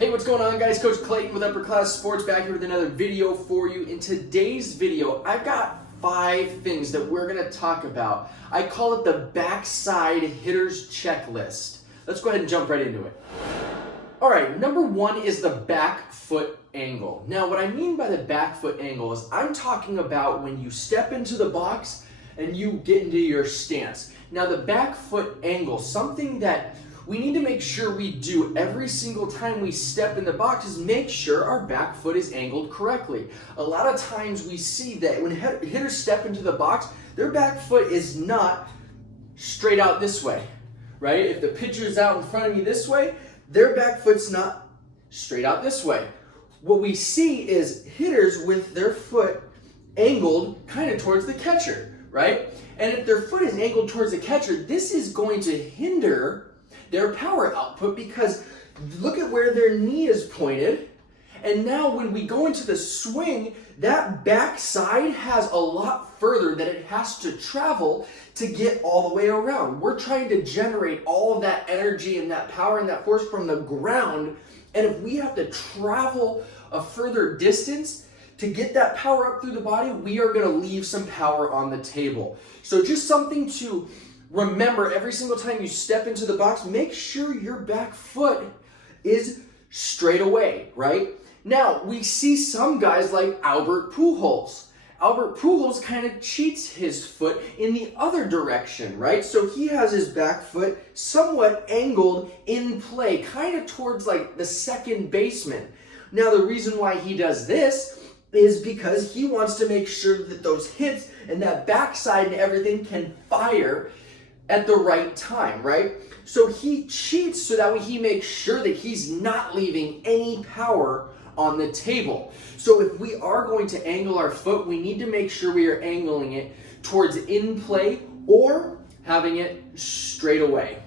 Hey, what's going on, guys? Coach Clayton with Upper Class Sports back here with another video for you. In today's video, I've got 5 things that we're going to talk about. I call it the backside hitters checklist. Let's go ahead and jump right into it. All right, number 1 is the back foot angle. Now, what I mean by the back foot angle is I'm talking about when you step into the box and you get into your stance. Now, the back foot angle, something that we need to make sure we do every single time we step in the box is make sure our back foot is angled correctly. A lot of times we see that when hitters step into the box, their back foot is not straight out this way, right? If the pitcher is out in front of me this way, their back foot's not straight out this way. What we see is hitters with their foot angled kind of towards the catcher, right? And if their foot is angled towards the catcher, this is going to hinder their power output because look at where their knee is pointed. And now when we go into the swing, that backside has a lot further that it has to travel to get all the way around. We're trying to generate all of that energy and that power and that force from the ground. And if we have to travel a further distance to get that power up through the body, we are going to leave some power on the table. So just something to remember every single time you step into the box, make sure your back foot is straight away, right? Now, we see some guys like Albert Pujols. Albert Pujols kind of cheats his foot in the other direction, right? So he has his back foot somewhat angled in play, kind of towards like the second baseman. Now, the reason why he does this is because he wants to make sure that those hits and that backside and everything can fire at the right time, right? So he cheats so that way he makes sure that he's not leaving any power on the table. So if we are going to angle our foot, we need to make sure we are angling it towards in play or having it straight away.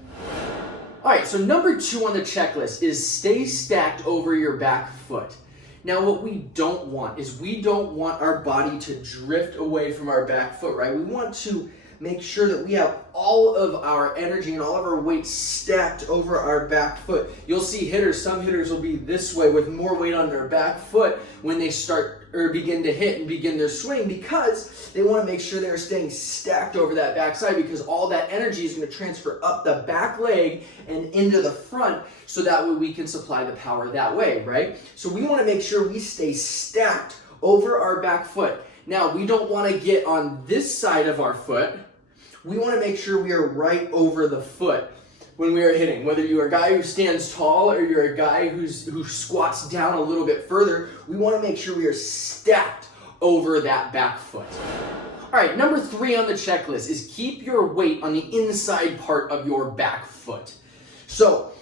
All right, so number 2 on the checklist is stay stacked over your back foot. Now, what we don't want is we don't want our body to drift away from our back foot, right? We want to make sure that we have all of our energy and all of our weight stacked over our back foot. You'll see some hitters will be this way with more weight on their back foot when they start or begin to hit and begin their swing because they want to make sure they're staying stacked over that backside because all that energy is going to transfer up the back leg and into the front so that way we can supply the power that way, right? So we want to make sure we stay stacked over our back foot. Now, we don't want to get on this side of our foot. We want to make sure we are right over the foot when we are hitting. Whether you're a guy who stands tall or you're a guy who squats down a little bit further, we want to make sure we are stacked over that back foot. All right, number 3 on the checklist is keep your weight on the inside part of your back foot. So,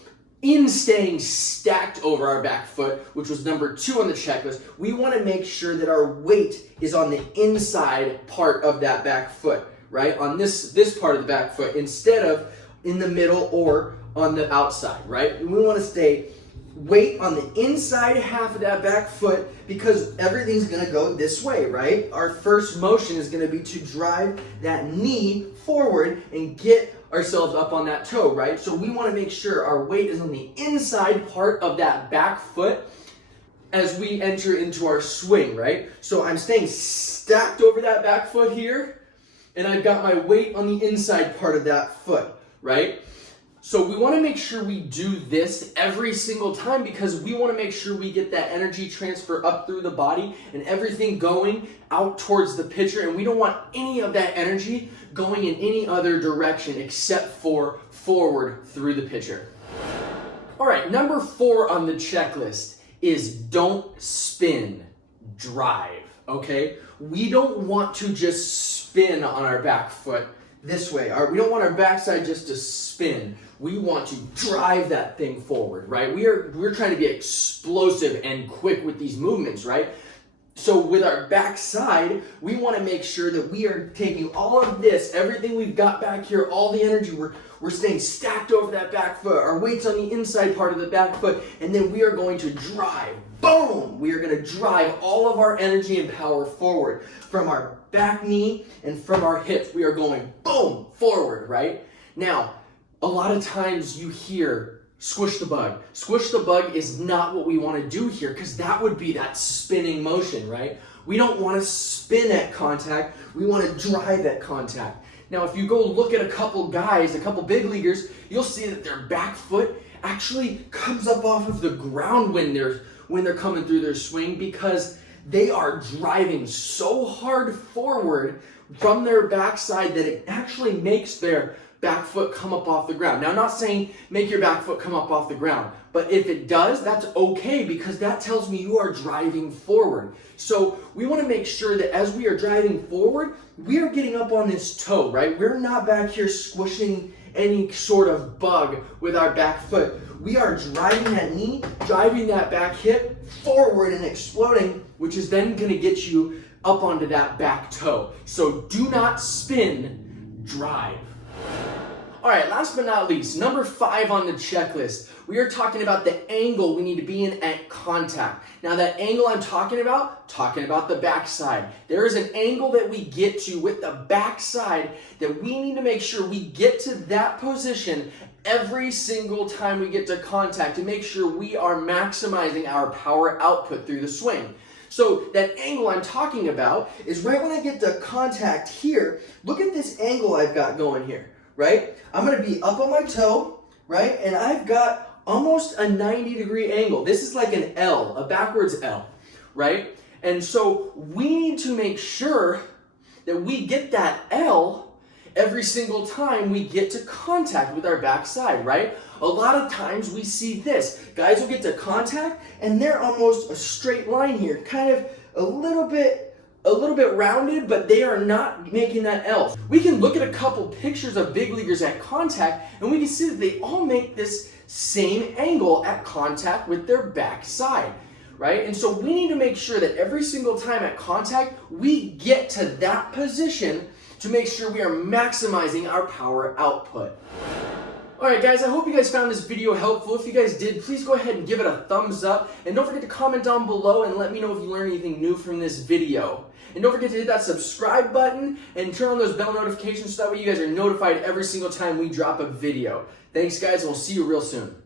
in staying stacked over our back foot, which was number 2 on the checklist, we want to make sure that our weight is on the inside part of that back foot, right? On this part of the back foot instead of in the middle or on the outside, right? And we want to stay weight on the inside half of that back foot because everything's going to go this way, right? Our first motion is going to be to drive that knee forward and get ourselves up on that toe, right? So we want to make sure our weight is on the inside part of that back foot as we enter into our swing, right? So I'm staying stacked over that back foot here, and I've got my weight on the inside part of that foot, right? So we want to make sure we do this every single time because we want to make sure we get that energy transfer up through the body and everything going out towards the pitcher, and we don't want any of that energy going in any other direction except for forward through the pitcher. All right, number 4 on the checklist is don't spin, drive, okay? We don't want to just spin on our back foot this way. We don't want our backside just to spin. We want to drive that thing forward, right? We're trying to be explosive and quick with these movements, right? So with our backside, we want to make sure that we are taking all of this, everything we've got back here, all the energy, we're staying stacked over that back foot. Our weight's on the inside part of the back foot, and then we are going to drive. Boom! We are going to drive all of our energy and power forward from our back knee and from our hips. We are going boom forward, right? Now, a lot of times you hear squish the bug. Squish the bug is not what we want to do here because that would be that spinning motion, right? We don't want to spin at contact. We want to drive at contact. Now, if you go look at a couple guys, a couple big leaguers, you'll see that their back foot actually comes up off of the ground when they're coming through their swing because they are driving so hard forward from their backside that it actually makes their back foot come up off the ground. Now, I'm not saying make your back foot come up off the ground, but if it does, that's okay because that tells me you are driving forward. So we want to make sure that as we are driving forward, we are getting up on this toe, right? We're not back here squishing any sort of bug with our back foot. We are driving that knee, driving that back hip forward and exploding, which is then going to get you up onto that back toe. So do not spin, drive. All right, last but not least, number 5 on the checklist. We are talking about the angle we need to be in at contact. Now that angle I'm talking about the backside. There is an angle that we get to with the backside that we need to make sure we get to that position every single time we get to contact to make sure we are maximizing our power output through the swing. So that angle I'm talking about is right when I get to contact here. Look at this angle I've got going here, right? I'm going to be up on my toe, right? And I've got almost a 90-degree angle. This is like an L, a backwards L, right? And so we need to make sure that we get that L every single time we get to contact with our backside, right? A lot of times we see this. Guys will get to contact and they're almost a straight line here, kind of a little bit rounded, but they are not making that L. We can look at a couple pictures of big leaguers at contact and we can see that they all make this same angle at contact with their backside, right? And so we need to make sure that every single time at contact, we get to that position to make sure we are maximizing our power output. All right, guys, I hope you guys found this video helpful. If you guys did, please go ahead and give it a thumbs up. And don't forget to comment down below and let me know if you learned anything new from this video. And don't forget to hit that subscribe button and turn on those bell notifications so that way you guys are notified every single time we drop a video. Thanks, guys, and we'll see you real soon.